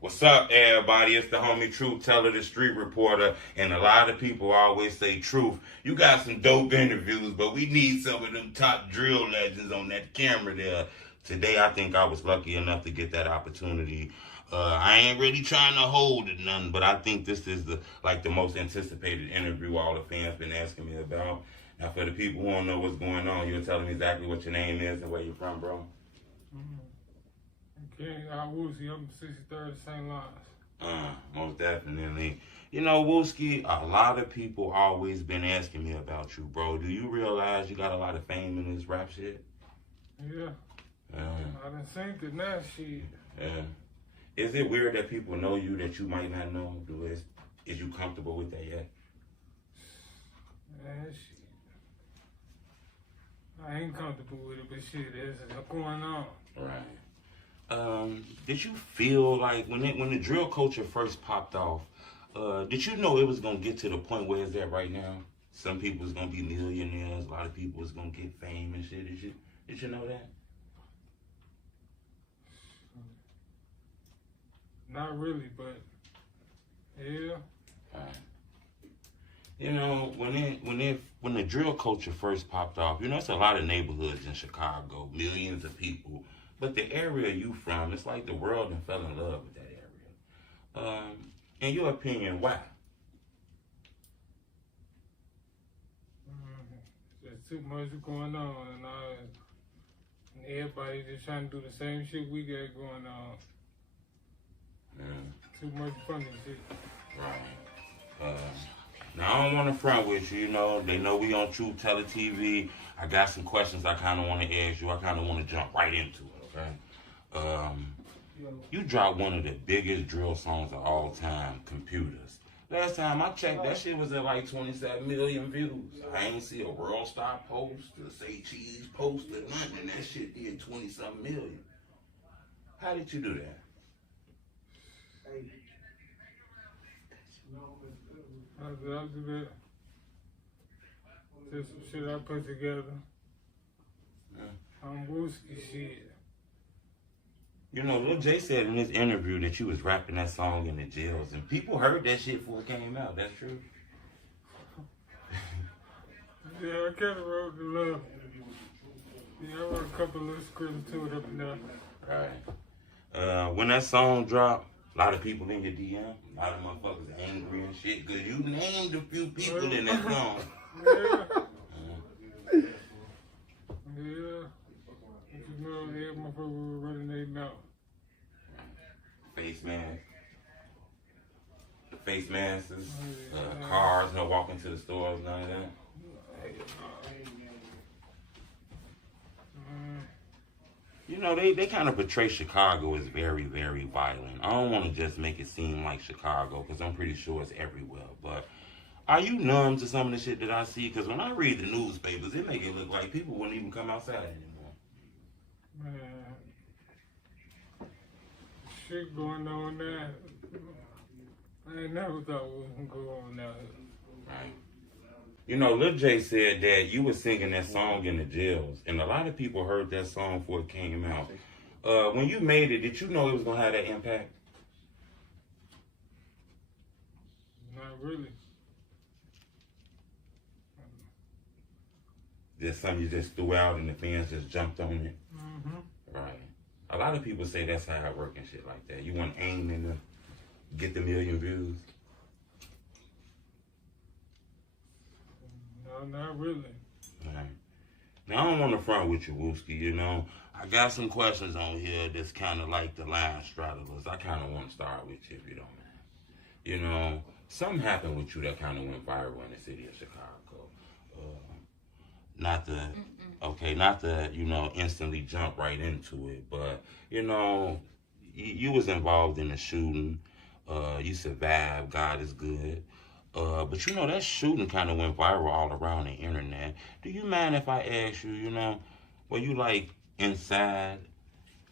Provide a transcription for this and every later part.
What's up, everybody? It's the homie Truth Teller, the street reporter, and a lot of people always say, Truth, you got some dope interviews, but we need some of them top drill legends on that camera there. Today, I think I was lucky enough to get that opportunity. I ain't really trying to hold it nothing, but I think this is the most anticipated interview all the fans been asking me about. Now, for the people who don't know what's going on, you'll tell them exactly what your name is and where you're from, bro. Wooski, I'm 63rd St. Lawrence. Most definitely. You know, Wooski, a lot of people always been asking me about you, bro. Do you realize you got a lot of fame in this rap shit? Yeah. I done seen the that shit. Yeah. Is it weird that people know you that you might not know? Is you comfortable with that yet? Man, shit. I ain't comfortable with it, but shit, there's going on. Right. Did you feel like when the drill culture first popped off, did you know it was gonna get to the point where it's at right now? Some people was gonna be millionaires, a lot of people was gonna get fame and shit. Did you know that? Not really, but yeah. Right. You know, when the drill culture first popped off, you know, it's a lot of neighborhoods in Chicago, millions of people. But the area you from, it's like the world done fell in love with that area. In your opinion, why? There's too much going on, and everybody just trying to do the same shit we got going on. Too much funny shit. Right. Now, I don't want to front with you, you know. They know we on Truth Teller TV. I got some questions I kind of want to ask you. I kind of want to jump right into it, okay? You dropped one of the biggest drill songs of all time, Computers. Last time I checked, that shit was at like 27 million views. I ain't see a World Star post, a Say Cheese post, or nothing, and that shit did 20-something million. How did you do that? I'll do that. Just some shit I put together. I'm Wooski shit. You know, Lil J said in this interview that you was rapping that song in the jails, and people heard that shit before it came out. That's true? Yeah, I kind of wrote the love. Yeah, I wrote a couple little scripts to it up and down. Right. When that song dropped, a lot of people in your DM, a lot of motherfuckers angry and shit, because you named a few people in that song. Yeah. Yeah. You know, every motherfucker was running their mouth. Face mask. The face masks, cars, no walking to the stores, none of that. You know, they kind of portray Chicago as very, very violent. I don't want to just make it seem like Chicago, because I'm pretty sure it's everywhere. But are you numb to some of the shit that I see? Because when I read the newspapers, it make it look like people wouldn't even come outside anymore. Man, shit going on now. I ain't never thought we was gonna go on now. Right. You know, Lil J said that you were singing that song in the jails, and a lot of people heard that song before it came out. When you made it, did you know it was gonna have that impact? Not really. Just something you just threw out and the fans just jumped on it? Mm-hmm. Right. A lot of people say that's how it work and shit like that. You want to aim and get the million views? No, not really. Right. Now, I don't want to front with you, Wooski, you know. I got some questions on here that's kind of like the line straddlers. I kind of want to start with you, if you don't mind. You know, something happened with you that kind of went viral in the city of Chicago. Not to, you know, instantly jump right into it, but, you know, you was involved in the shooting. You survived. God is good. But you know, that shooting kind of went viral all around the internet. Do you mind if I ask you, you know, were you like inside?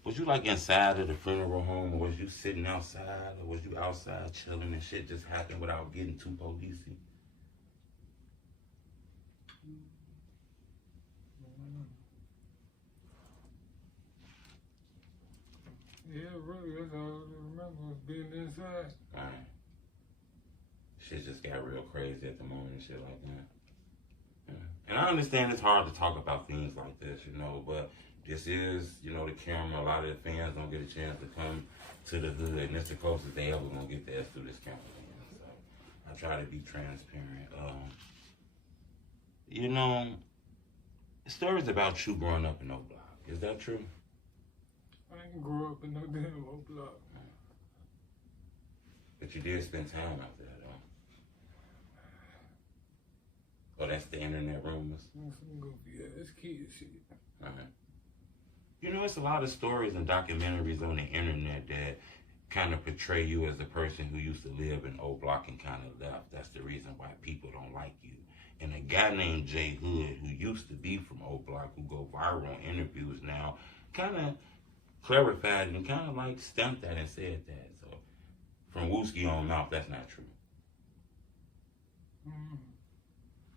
Was you like inside of the funeral home, or was you sitting outside, or was you outside chilling and shit just happened without getting too policey? Yeah, really, that's all I remember was being shit just got real crazy at the moment and shit like that. Yeah. And I understand it's hard to talk about things like this, you know, but this is, you know, the camera. A lot of the fans don't get a chance to come to the hood, and it's the closest they ever gonna get to us through this camera. So I try to be transparent. You know, stories about you growing up in OBlock. Is that true? I ain't grew up in no damn OBlock. But you did spend time out there, though. Oh, that's the internet rumors? Some goofy ass kid shit. You know, it's a lot of stories and documentaries on the internet that kind of portray you as the person who used to live in OBlock and kind of left. That's the reason why people don't like you. And a guy named Jay Hood, who used to be from OBlock, who go viral on interviews now, kind of clarified and kind of like stamped that and said that. So from Wooski on mouth, that's not true. I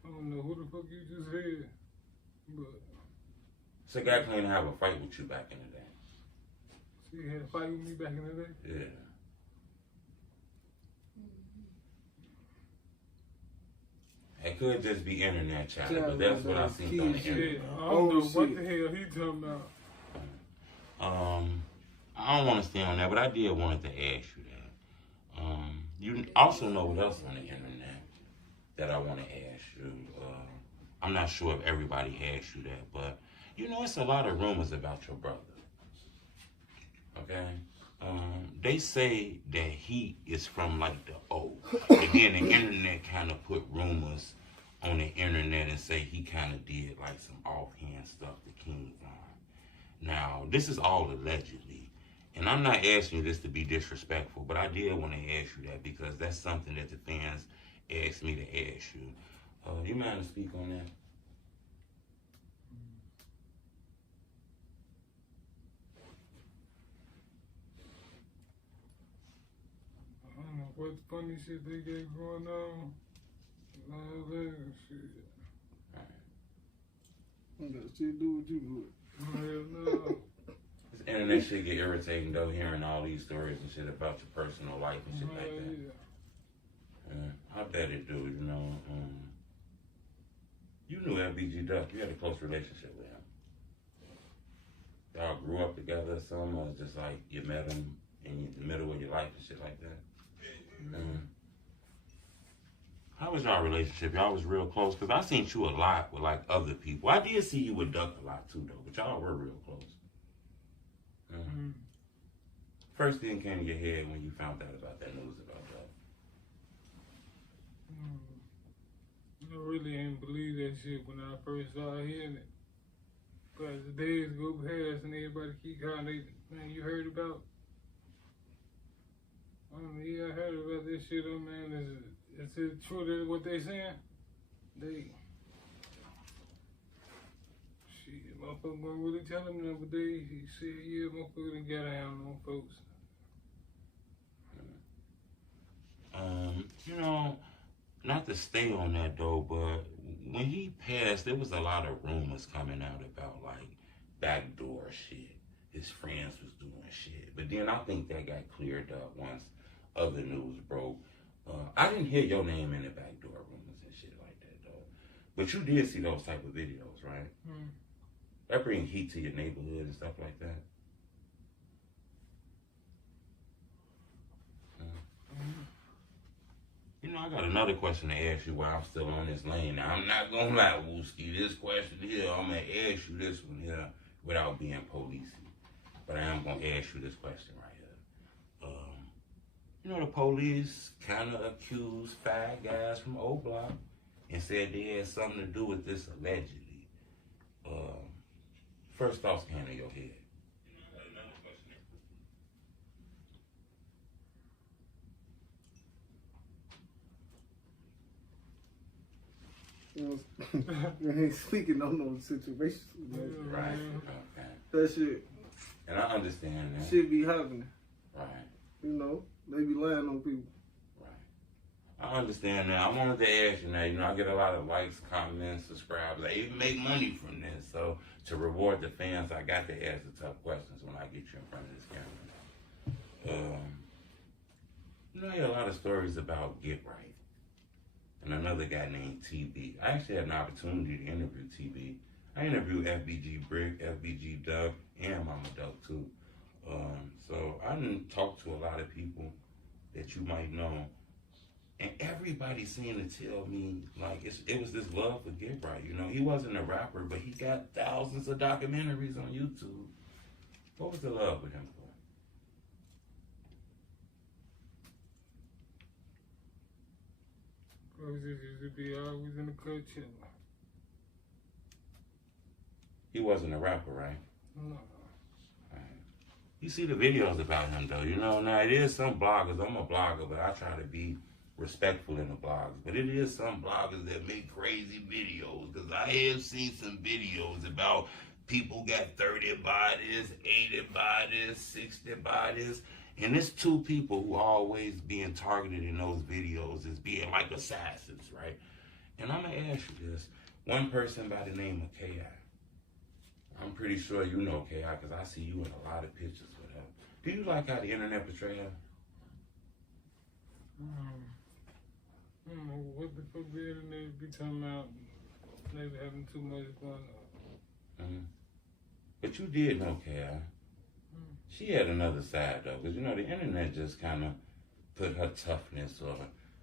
don't know who the fuck you just said, but... So a guy claimed to have a fight with you back in the day. So you had a fight with me back in the day? Yeah. It could just be internet chatter, but that's what I seen on the internet. I don't know what the hell he talking about. I don't want to stay on that, but I did wanted to ask you that. You also know what else on the internet that I want to ask you. I'm not sure if everybody asked you that, but you know, it's a lot of rumors about your brother. Okay? They say that he is from like the O. And then the internet kind of put rumors on the internet and say he kind of did like some offhand stuff to KingVon. Now, this is all allegedly. And I'm not asking you this to be disrespectful, but I did want to ask you that because that's something that the fans asked me to ask you. You mind to speak on that? I don't know what funny shit they got going on. All that shit. I got shit to do with you, Hell no. This internet shit get irritating though, hearing all these stories and shit about your personal life and shit like that. Yeah. I bet it do, you know. You knew FBGDuck. You had a close relationship with him. Y'all grew up together or something, or just like you met him in the middle of your life and shit like that? How was y'all relationship? Y'all was real close? Because I seen you a lot with like other people. I did see you with Duck a lot too though, but y'all were real close. First thing came to your head when you found out about that news about Duck? I really ain't believe that shit when I first started hearing it. But as the days go past and everybody keep calling, man, you heard about? Yeah, I heard about this shit, man. Is it true that what they saying? Shit, motherfucker wasn't really telling me that, but he said, yeah, motherfucker done got down on folks. You know, not to stay on that though, but when he passed, there was a lot of rumors coming out about like backdoor shit. His friends was doing shit. But then I think that got cleared up once other news broke. I didn't hear your name in the backdoor rumors and shit like that though. But you did see those type of videos, right? That bring heat to your neighborhood and stuff like that. You know, I got another question to ask you while I'm still on this lane. Now, I'm not gonna lie, Wooski. This question here, I'm gonna ask you this one here without being policey. But I am gonna ask you this question right here. You know, the police kind of accused 5 guys from OBlock and said they had something to do with this allegedly. First thoughts came to your head. You ain't speaking on no situation. Right. Okay. That shit. And I understand that. Shit be happening. Right. You know, they be lying on people. Right. I understand that. I wanted to ask you now, you know, I get a lot of likes, comments, subscribes. I even make money from this. So to reward the fans, I got to ask the tough questions when I get you in front of this camera. You know, I hear a lot of stories about GetRight. and another guy named TB. I actually had an opportunity to interview TB. I interviewed FBG Brick, FBGDuck, and Mama Duck too. So I didn't talk to a lot of people that you might know. And everybody seemed to tell me, like, it was this love for GetRight. You know, he wasn't a rapper, but he got thousands of documentaries on YouTube. What was the love with him for? Because it used to be always in the cut chilling. He wasn't a rapper, right? No. Right. You see the videos about him, though. You know, now it is some bloggers. I'm a blogger, but I try to be respectful in the blogs. But it is some bloggers that make crazy videos. Because I have seen some videos about people got 30 bodies, 80 bodies, 60 bodies. And it's two people who are always being targeted in those videos as being like assassins, right? And I'm going to ask you this. One person by the name of K.I. I'm pretty sure you know K.I. because I see you in a lot of pictures with her. Do you like how the internet portray her? I don't know what the fuck the internet be talking about. Maybe having too much going on. Mm-hmm. But you did know K.I. She had another side though, because you know the internet just kind of put her toughness or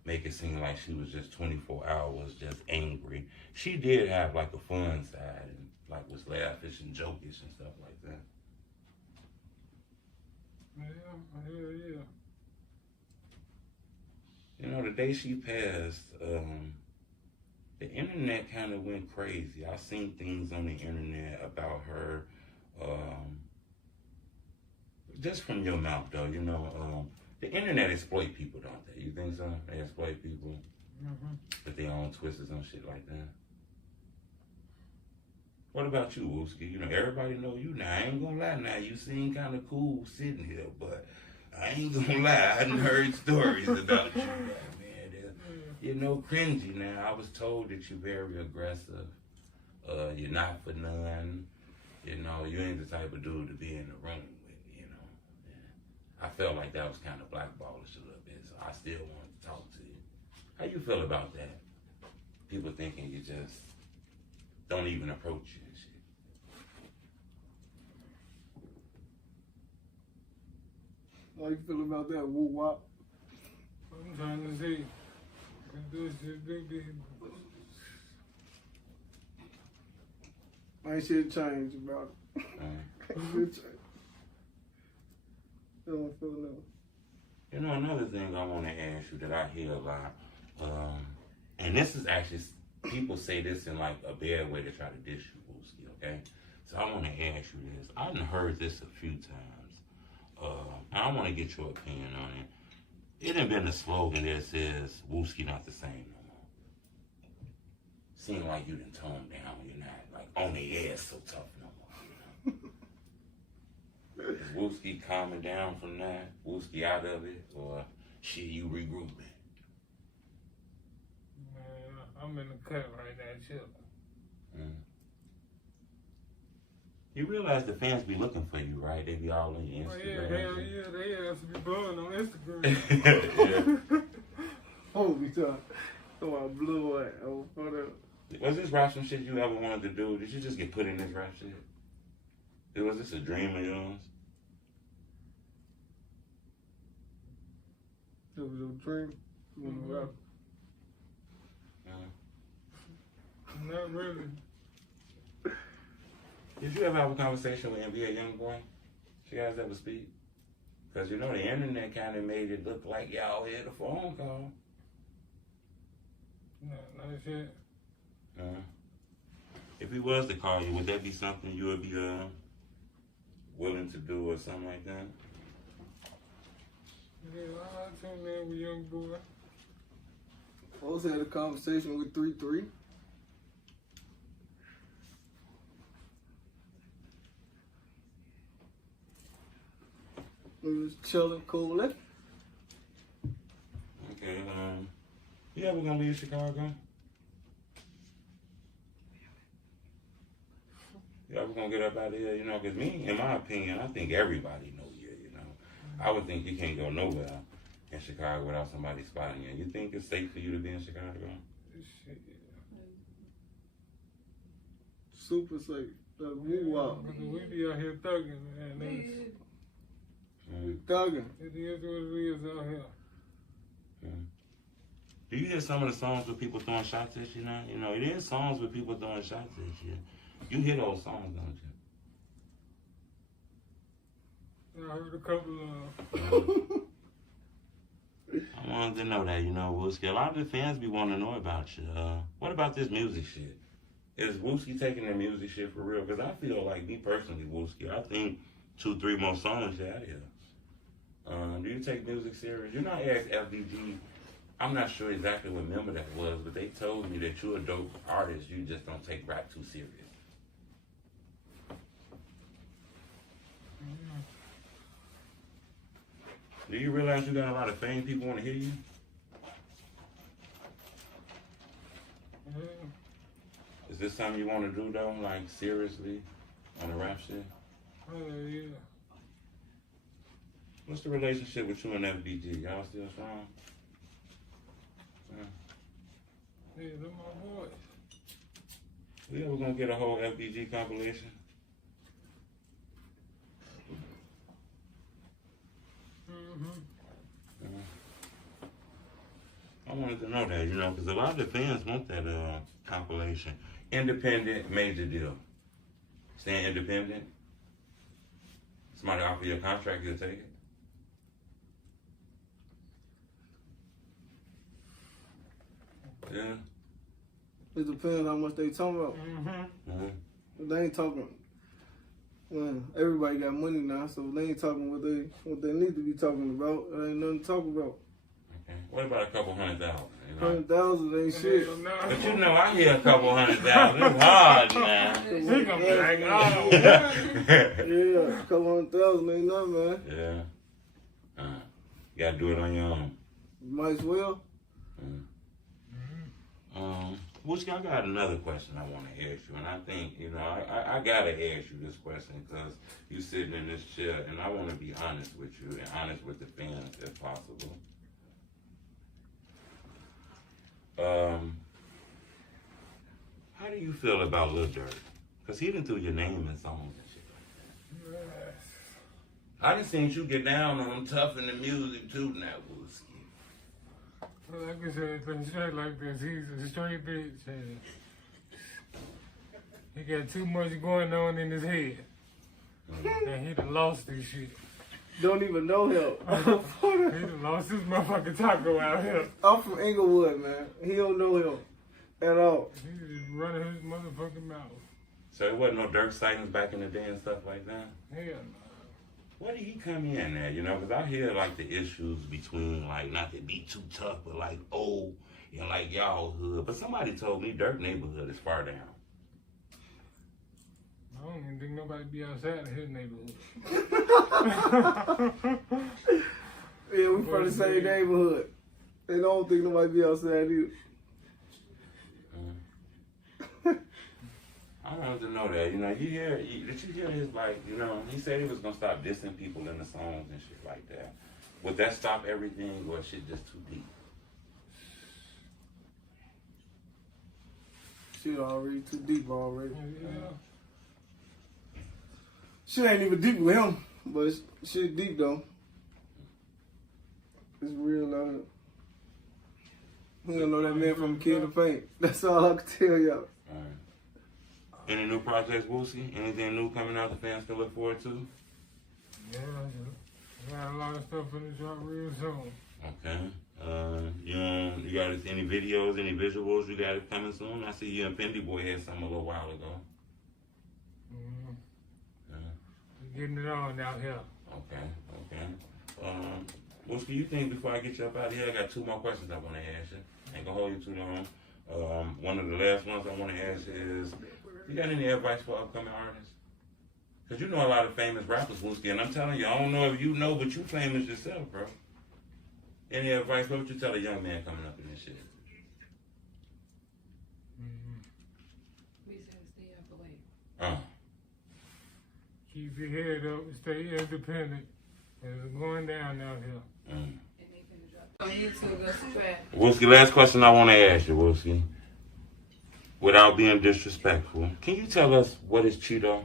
make it seem like she was just 24 hours just angry. She did have like a fun side and like was laughish and jokish and stuff like that. Yeah. You know, the day she passed, the internet kind of went crazy. I seen things on the internet about her. Just from your mouth, though, you know, the internet exploit people, don't they? You think so? They exploit people with their own twists and shit like that. What about you, Wooski? You know, everybody know you now. I ain't gonna lie now. You seem kind of cool sitting here, but I ain't gonna lie. I done heard stories about you now, man. You're no cringy now. I was told that you're very aggressive. You're not for none. You know, you ain't the type of dude to be in the room. I felt like that was kind of blackballish a little bit, so I still wanted to talk to you. How you feel about that? People thinking you just don't even approach you and shit. How you feel about that, woo wop? I'm trying to see. This shit big. Ain't shit changed about it. Ain't shit changed. You know, another thing I want to ask you that I hear a lot, and this is actually, people say this in like a bad way to try to dish you, Wooski, okay? So I want to ask you this. I've heard this a few times, and I want to get your opinion on it. It done been a slogan that says, Wooski not the same no more. Seem like you done toned down, you're not like on the ass so tough no more. Is Wooski calming down from that? Wooski out of it? Or shit, you regrouping? Man, I'm in the cut right now, chilling. You realize the fans be looking for you, right? They be all on your Instagram. Oh, yeah, hell yeah, they have to be blowing on Instagram. Yeah. Oh, we talking about blue white. Oh, hold up. Was this rap some shit you ever wanted to do? Did you just get put in this rap shit? Was this a dream of yours? It was a dream. Not really. Did you ever have a conversation with NBA Youngboy? Did you guys ever speak? Because you know the internet kind of made it look like y'all had a phone call. No, not yet. If he was to call you, would that be something you would be willing to do or something like that? Yeah, I tuned in with young boy. I also had a conversation with 3-3. We was chilling, cooling. Okay, you ever gonna leave Chicago? You ever gonna get up out of here? You know, because me, in my opinion, I think everybody know you, you know. I would think you can't go nowhere. in Chicago without somebody spotting you. You think it's safe for you to be in Chicago? Shit. Super safe. We walk. We be out here thugging, man. We thugging. It is what it is out here. Do you hear some of the songs with people throwing shots at you now? You know, it is songs with people throwing shots at you. You hear those songs, don't you? I heard a couple of. I wanted to know that, you know, Wooski. A lot of the fans be wanting to know about you. What about this music shit? Is Wooski taking the music shit for real? Because I feel like, me personally, Wooski, I think 2-3 more songs out here. Do you take music serious? You know, I asked FBG, I'm not sure exactly what member that was, but they told me that you're a dope artist. You just don't take rap too serious. Do you realize you got a lot of fame? People want to hear you? Is this something you want to do though, like seriously, on the rap shit? Yeah. What's the relationship with you and FBG? Y'all still strong? Yeah, they're my boys. We ever gonna get a whole FBG compilation? I wanted to know that, you know, because a lot of the fans want that compilation. Independent, major deal. Staying independent. Somebody offer you a contract, you'll take it. Yeah. It depends how much they talking about. They ain't talking. Well, everybody got money now, so they ain't talking what they need to be talking about. There ain't nothing to talk about. Okay. What about a couple $100,000? You know? 100,000 ain't shit. But you know, I hear a couple $100,000. It's hard now. He gonna be like, oh, Yeah, a couple $100,000 ain't nothing, man. Yeah. You gotta do it on your own. You might as well. Wooski, I got another question I want to ask you, and I think, you know, I gotta ask you this question because you sitting in this chair, and I want to be honest with you and honest with the fans if possible. How do you feel about LilDurk? Because he done threw your name in songs and shit like that. I done seen you get down on him tough in the music too now, Wooski. well, like I said, been straight like this. He's a straight bitch. And he got too much going on in his head. And he done lost this shit. Don't even know him. He done lost his motherfucking taco out here. I'm from Inglewood, man. He don't know him at all. He just running his motherfucking mouth. So it wasn't no Durk sightings back in the day and stuff like that? Hell no. Where did he come in at, you know? Because I hear, like, the issues between, like, not to be too tough, but, like, old and, like, y'all hood. But somebody told me Durk neighborhood is far down. I don't even think nobody be outside of his neighborhood. Yeah, we from the same neighborhood. They don't think nobody be outside either. I wanted to know that, you know, did you hear his, like, you know, he said he was going to stop dissing people in the songs and shit like that. Would that stop everything, or is shit just too deep? Shit already too deep already. Yeah. Shit ain't even deep with him, but shit deep though. It's real out here. We don't know that man from King of Paint. That's all I can tell y'all. Any new projects, Wooski? Anything new coming out the fans can look forward to? Yeah, I got a lot of stuff in the drop real soon. Okay. You got any videos, any visuals you got it coming soon? I see you and Pendy Boy had something a little while ago. We're getting it on out here. Okay. Wooski, you think before I get you up out of here, I got 2 more questions I want to ask you. Ain't gonna hold you too long. One of the last ones I want to ask you is, you got any advice for upcoming artists? Because you know a lot of famous rappers, Wooski, and I'm telling you, I don't know if you know, but you famous yourself, bro. Any advice? What would you tell a young man coming up in this shit? We said stay out the way. Keep your head up, stay independent. It's going down out here. And they finna YouTube, go subscribe. Wooski, last question I want to ask you, Wooski. Without being disrespectful, can you tell us what is Cheeto?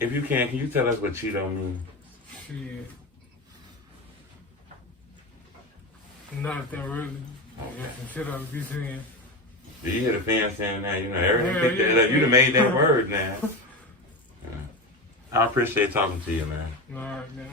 If you can you tell us what Cheeto means? Shit. Nothing really. That's some shit I would be saying. Do you hear the fans saying that? You know, everything Yeah, picked that up. You done made that yeah. word now. Yeah. I appreciate talking to you, man. Alright, man.